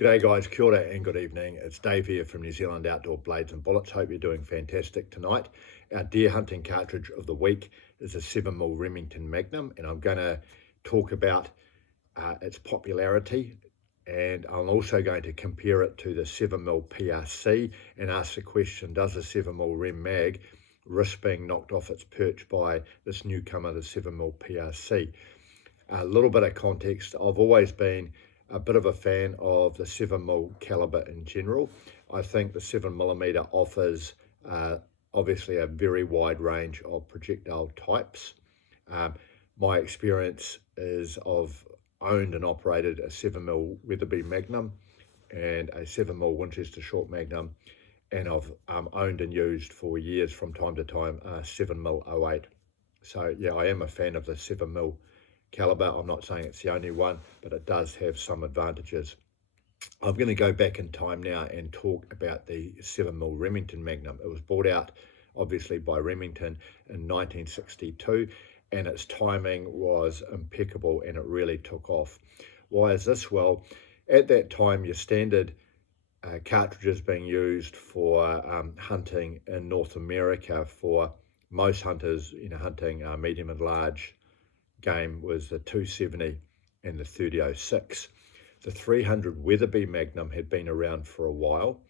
G'day guys, kia ora and good evening. It's Dave here from New Zealand Outdoor Blades and Bullets. Hope you're doing fantastic tonight. Our deer hunting cartridge of the week is a 7mm Remington Magnum, and I'm going to talk about its popularity, and I'm also going to compare it to the 7mm PRC and ask the question, does the 7mm Rem Mag risk being knocked off its perch by this newcomer, the 7mm PRC? A little bit of context, I've always been a bit of a fan of the 7mm caliber in general. I think the 7mm offers obviously a very wide range of projectile types. My experience is I've owned and operated a 7mm Weatherby Magnum and a 7mm Winchester Short Magnum, and I've owned and used for years from time to time a 7mm 08. So yeah, I am a fan of the 7mm caliber. I'm not saying it's the only one, but it does have some advantages. I'm going to go back in time now and talk about the 7mm Remington Magnum. It was brought out obviously by Remington in 1962, and its timing was impeccable and it really took off. Why is this? Well, at that time your standard cartridges being used for hunting in North America for most hunters, hunting medium and large game, was the 270 and the 3006. The 300 Weatherby Magnum had been around for a while,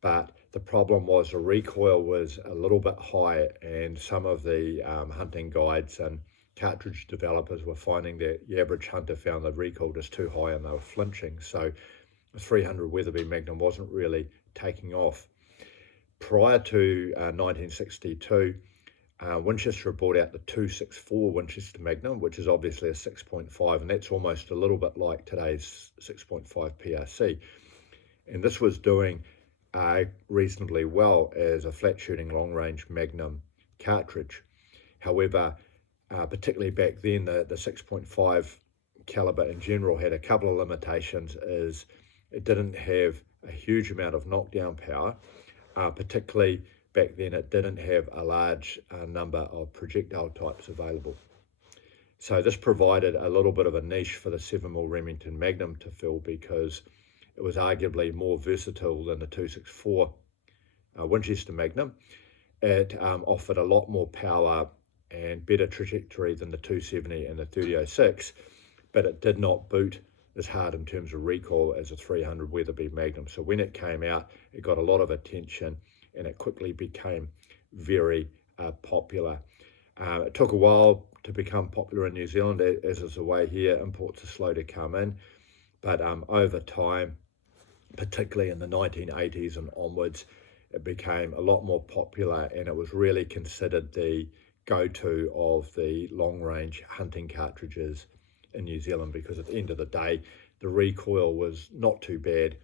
but the problem was the recoil was a little bit high, and some of the hunting guides and cartridge developers were finding that the average hunter found the recoil just too high and they were flinching. So the 300 Weatherby Magnum wasn't really taking off. Prior to 1962, Winchester brought out the 264 Winchester Magnum, which is obviously a 6.5, and that's almost a little bit like today's 6.5 PRC. And this was doing reasonably well as a flat shooting long range Magnum cartridge. However, particularly back then, the 6.5 caliber in general had a couple of limitations. Is it didn't have a huge amount of knockdown power, particularly back then it didn't have a large number of projectile types available. So this provided a little bit of a niche for the 7mm Remington Magnum to fill, because it was arguably more versatile than the 264 Winchester Magnum. It offered a lot more power and better trajectory than the 270 and the 3006, but it did not boot as hard in terms of recoil as a 300 Weatherby Magnum. So when it came out, it got a lot of attention and it quickly became very popular. It took a while to become popular in New Zealand, as is the way here. Imports are slow to come in, but over time, particularly in the 1980s and onwards, it became a lot more popular, and it was really considered the go-to of the long-range hunting cartridges in New Zealand, because at the end of the day, the recoil was not too bad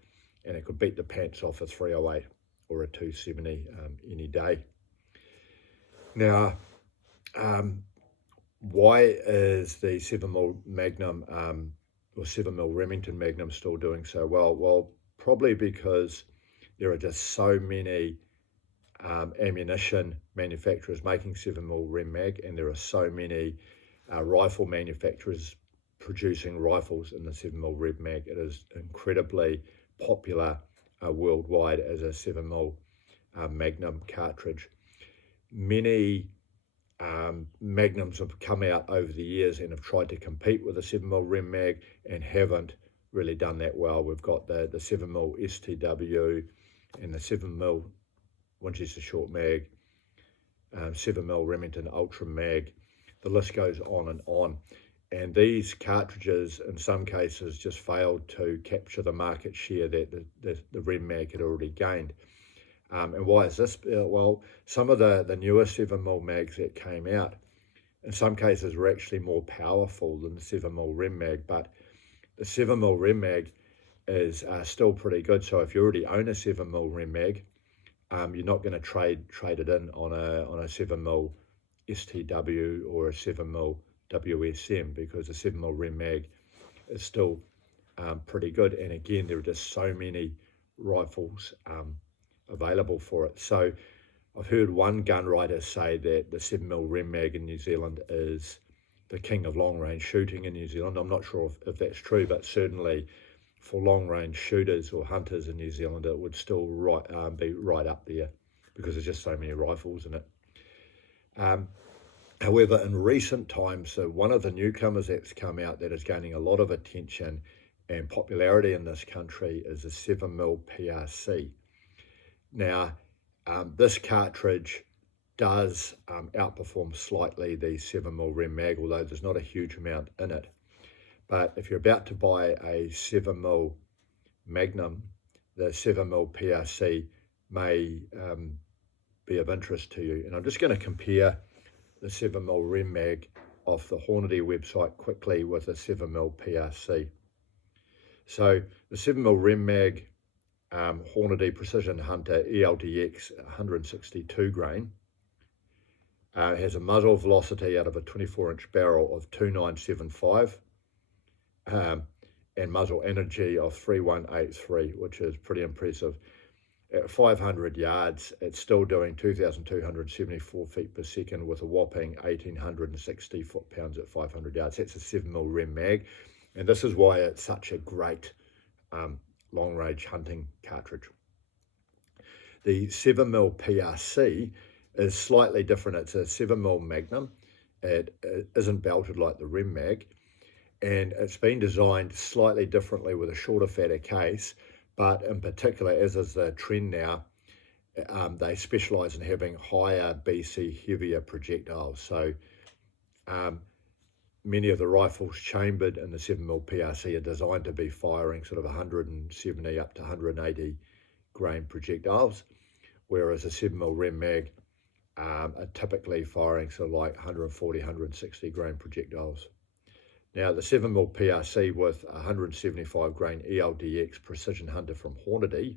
and it could beat the pants off a 308 or a 270 any day. Now, why is the 7mm Magnum or 7mm Remington Magnum still doing so well? Well, probably because there are just so many ammunition manufacturers making 7mm Rem Mag, and there are so many rifle manufacturers producing rifles in the 7mm Rem Mag. It is incredibly popular worldwide as a 7mm Magnum cartridge. Many Magnums have come out over the years and have tried to compete with the 7mm Rem Mag and haven't really done that well. We've got the 7mm STW and the 7mm Winchester Short Mag, 7mm Remington Ultra Mag. The list goes on and on. And these cartridges, in some cases, just failed to capture the market share that the Rem Mag had already gained. And why is this? Well, some of the newer 7mm mags that came out, in some cases, were actually more powerful than the 7mm Rem Mag, but the 7mm Rem Mag is still pretty good. So if you already own a 7mm Rem Mag, you're not going to trade it in on a 7mm STW or a 7mm WSM, because the 7mm Rem Mag is still pretty good. And again, there are just so many rifles available for it. So I've heard one gun writer say that the 7mm Rem Mag in New Zealand is the king of long range shooting in New Zealand. I'm not sure if that's true, but certainly for long-range shooters or hunters in New Zealand, it would still be right up there because there's just so many rifles in it. However, in recent times, so one of the newcomers that's come out that is gaining a lot of attention and popularity in this country is the 7mm PRC. Now, this cartridge does outperform slightly the 7mm Rem Mag, although there's not a huge amount in it. But if you're about to buy a 7mm Magnum, the 7mm PRC may be of interest to you. And I'm just going to compare the 7mm Rem Mag off the Hornady website quickly with the 7mm PRC. So the 7mm Rem Mag Hornady Precision Hunter ELDX 162 grain has a muzzle velocity out of a 24-inch barrel of 2975 and muzzle energy of 3183, which is pretty impressive. At 500 yards, it's still doing 2,274 feet per second with a whopping 1,860 foot-pounds at 500 yards. That's a 7mm Rem Mag, and this is why it's such a great long-range hunting cartridge. The 7mm PRC is slightly different. It's a 7mm Magnum. It isn't belted like the Rem Mag, and it's been designed slightly differently with a shorter, fatter case. But in particular, as is the trend now, they specialise in having higher BC, heavier projectiles. So many of the rifles chambered in the 7mm PRC are designed to be firing sort of 170 up to 180 grain projectiles, whereas a 7mm Rem Mag are typically firing sort of like 140, 160 grain projectiles. Now, the 7mm PRC with 175 grain ELDX Precision Hunter from Hornady,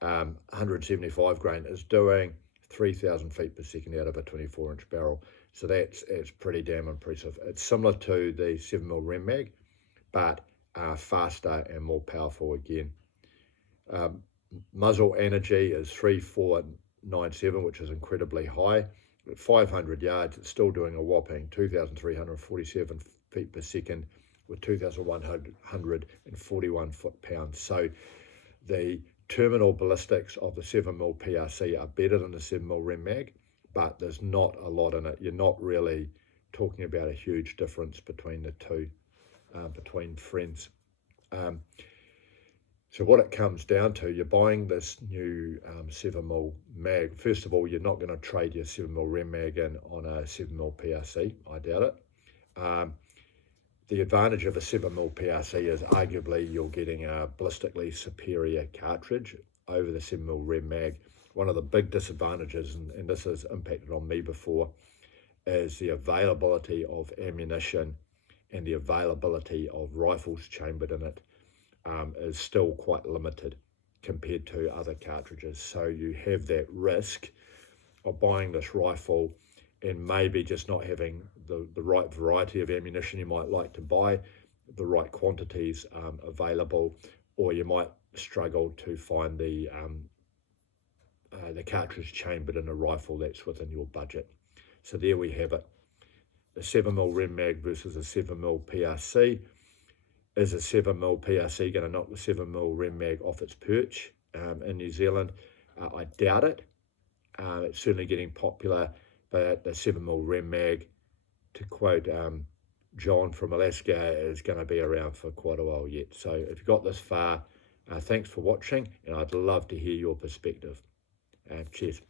175 grain is doing 3,000 feet per second out of a 24-inch barrel. So it's pretty damn impressive. It's similar to the 7mm Rem Mag, but faster and more powerful again. Muzzle energy is 3,497, which is incredibly high. At 500 yards, it's still doing a whopping 2,347 feet per second with 2,141 foot-pounds. So the terminal ballistics of the 7mm PRC are better than the 7mm Rem Mag, but there's not a lot in it. You're not really talking about a huge difference between the two, between friends. So what it comes down to, you're buying this new 7mm Mag. First of all, you're not going to trade your 7mm Rem Mag in on a 7mm PRC. I doubt it. The advantage of a 7mm PRC is arguably you're getting a ballistically superior cartridge over the 7mm Rem Mag. One of the big disadvantages, and this has impacted on me before, is the availability of ammunition and the availability of rifles chambered in it is still quite limited compared to other cartridges. So you have that risk of buying this rifle and maybe just not having the right variety of ammunition you might like to buy, the right quantities available, or you might struggle to find the cartridge chambered in a rifle that's within your budget. So there we have it. The 7mm Rem Mag versus a 7mm PRC. Is a 7mm PRC going to knock the 7mm Rem Mag off its perch in New Zealand? I doubt it. It's certainly getting popular, but the 7mm Rem Mag, to quote John from Alaska, is going to be around for quite a while yet. So if you got this far, thanks for watching, and I'd love to hear your perspective. Cheers.